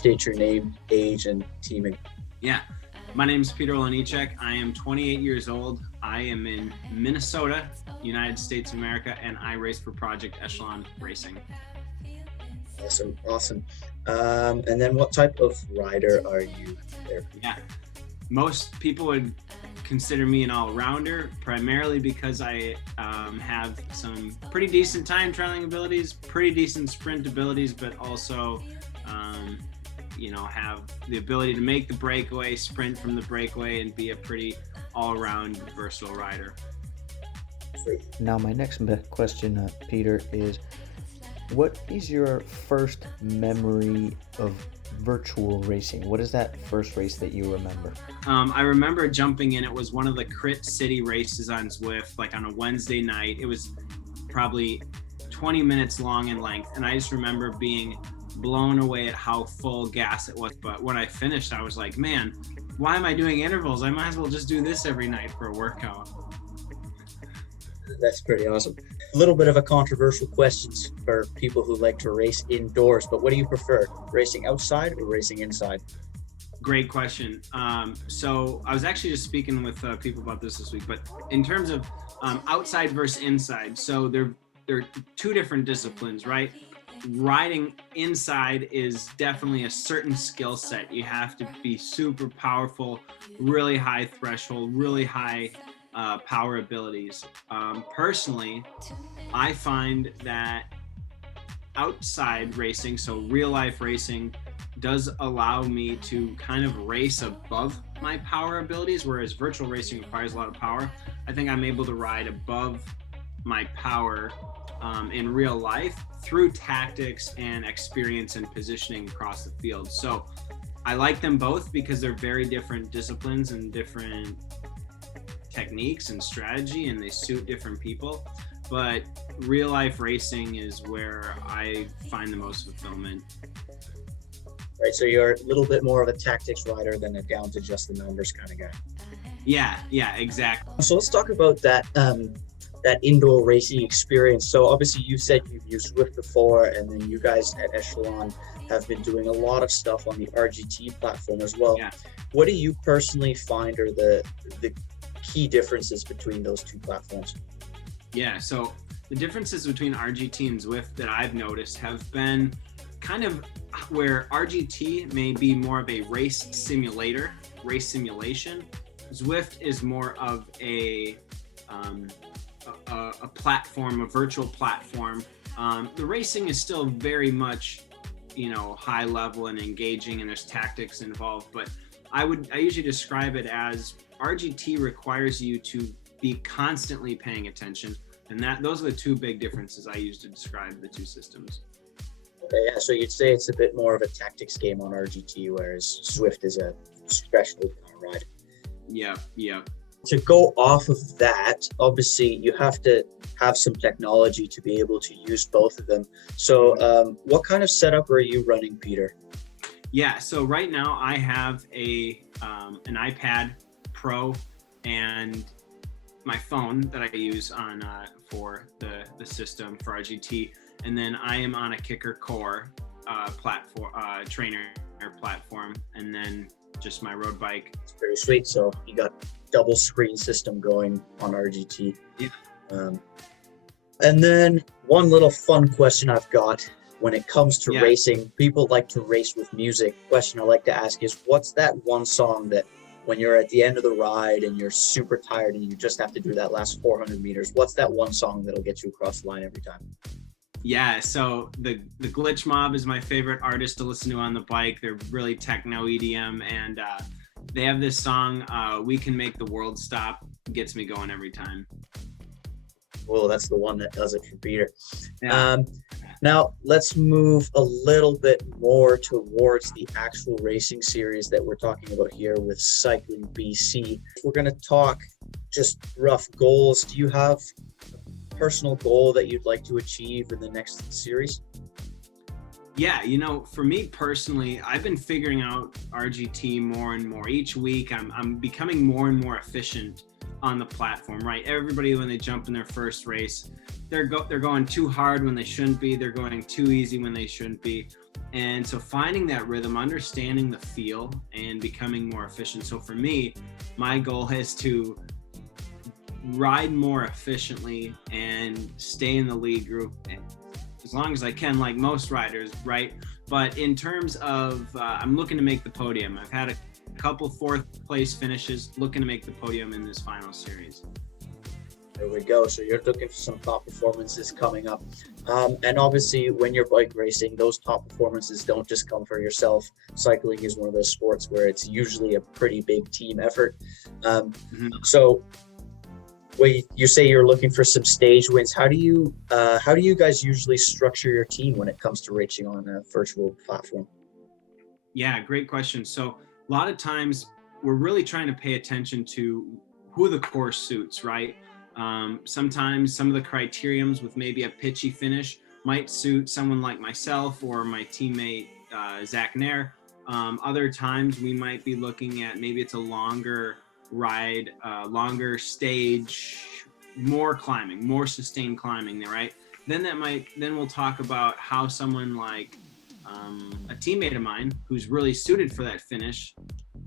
state your name, age, and teaming? Yeah, my name is Peter Olejniczak. I am 28 years old. I am in Minnesota, United States of America, and I race for Project Echelon Racing. Awesome. And then what type of rider are you there? Yeah, most people would consider me an all-rounder, primarily because I have some pretty decent time trialing abilities, pretty decent sprint abilities, but also have the ability to make the breakaway, sprint from the breakaway, and be a pretty all-around versatile rider. Now my next question, Peter, is what is your first memory of virtual racing? What is that first race that you remember? I remember jumping in. It was one of the Crit City races on Zwift, like on a Wednesday night. It was probably 20 minutes long in length, and I just remember being blown away at how full gas it was. But when I finished, I was like, man, why am I doing intervals? I might as well just do this every night for a workout. That's pretty awesome. A little bit of a controversial question for people who like to race indoors, but what do you prefer, racing outside or racing inside? Great question. So I was actually just speaking with people about this week, but in terms of outside versus inside, so they're two different disciplines, right? Riding inside is definitely a certain skill set. You have to be super powerful, really high threshold, really high power abilities. Personally, I find that outside racing, so real life racing, does allow me to kind of race above my power abilities, whereas virtual racing requires a lot of power. I think I'm able to ride above my power in real life through tactics and experience and positioning across the field. So I like them both because they're very different disciplines and different techniques and strategy, and they suit different people. But real life racing is where I find the most fulfillment. Right, so you're a little bit more of a tactics rider than a down to just the numbers kind of guy. Yeah, exactly. So let's talk about that indoor racing experience. So obviously you said you've used Zwift before, and then you guys at Echelon have been doing a lot of stuff on the RGT platform as well. Yeah. What do you personally find are the key differences between those two platforms? Yeah, so the differences between RGT and Zwift that I've noticed have been kind of where RGT may be more of a race simulation. Zwift is more of a platform, a virtual platform. The racing is still very much, high level and engaging, and there's tactics involved, but I usually describe it as RGT requires you to be constantly paying attention, and those are the two big differences I use to describe the two systems. Okay, yeah, so you'd say it's a bit more of a tactics game on RGT, whereas Zwift is a special kind of ride. Yeah. To go off of that, obviously you have to have some technology to be able to use both of them. So what kind of setup are you running, Peter? Yeah, so right now I have an iPad Pro and my phone that I use on for the system for RGT, and then I am on a Kicker Core platform, trainer platform, and then just my road bike. It's pretty sweet. So you got double screen system going on RGT. Yeah. And then one little fun question I've got when it comes to racing, people like to race with music. Question I like to ask is, what's that one song that when you're at the end of the ride and you're super tired and you just have to do that last 400 meters, what's that one song that'll get you across the line every time? Yeah, so the Glitch Mob is my favorite artist to listen to on the bike. They're really techno EDM, and they have this song, We Can Make the World Stop. Gets me going every time. Well, that's the one that does it for Peter. Yeah. Now, let's move a little bit more towards the actual racing series that we're talking about here with Cycling BC. We're going to talk just rough goals. Do you have a personal goal that you'd like to achieve in the next series? Yeah, for me personally, I've been figuring out RGT more and more. Each week, I'm becoming more and more efficient on the platform, right? Everybody, when they jump in their first race, they're going too hard when they shouldn't be. They're going too easy when they shouldn't be. And so finding that rhythm, understanding the feel, and becoming more efficient. So for me, my goal is to ride more efficiently and stay in the lead group as long as I can, like most riders, right? But in terms of, I'm looking to make the podium. I've had a couple fourth place finishes, looking to make the podium in this final series. There we go. So you're looking for some top performances coming up. And obviously, when you're bike racing, those top performances don't just come for yourself. Cycling is one of those sports where it's usually a pretty big team effort. So you say you're looking for some stage wins. How do you guys usually structure your team when it comes to racing on a virtual platform? Yeah, great question. So a lot of times we're really trying to pay attention to who the course suits, right? Sometimes some of the criteriums with maybe a pitchy finish might suit someone like myself or my teammate Zach Nair. Other times we might be looking at maybe it's a longer ride, longer stage, more climbing, more sustained climbing, right? Then we'll talk about how someone like a teammate of mine who's really suited for that finish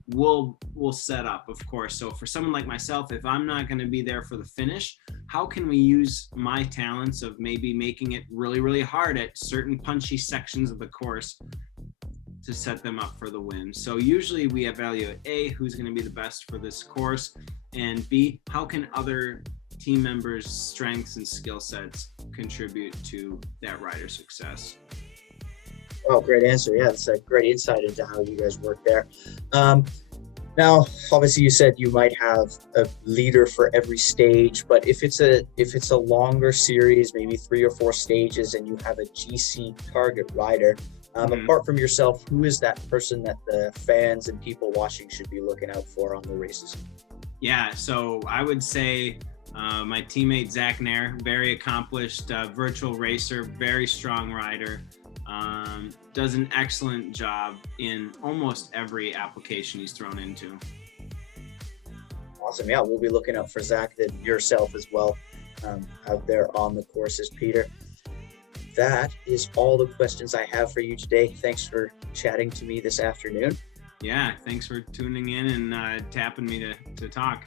will set up, of course. So for someone like myself, if I'm not going to be there for the finish, how can we use my talents of maybe making it really, really hard at certain punchy sections of the course to set them up for the win? So usually we evaluate A, who's going to be the best for this course, and B, how can other team members' strengths and skill sets contribute to that rider's success? Oh, great answer. Yeah, that's a great insight into how you guys work there. Now, obviously, you said you might have a leader for every stage, but if it's a longer series, maybe 3 or 4 stages, and you have a GC target rider, apart from yourself, who is that person that the fans and people watching should be looking out for on the races? Yeah, so I would say my teammate Zach Nair, very accomplished virtual racer, very strong rider. Does an excellent job in almost every application he's thrown into. Awesome. Yeah, we'll be looking out for Zach and yourself as well out there on the courses, Peter. That is all the questions I have for you today. Thanks for chatting to me this afternoon. Yeah, thanks for tuning in and tapping me to talk.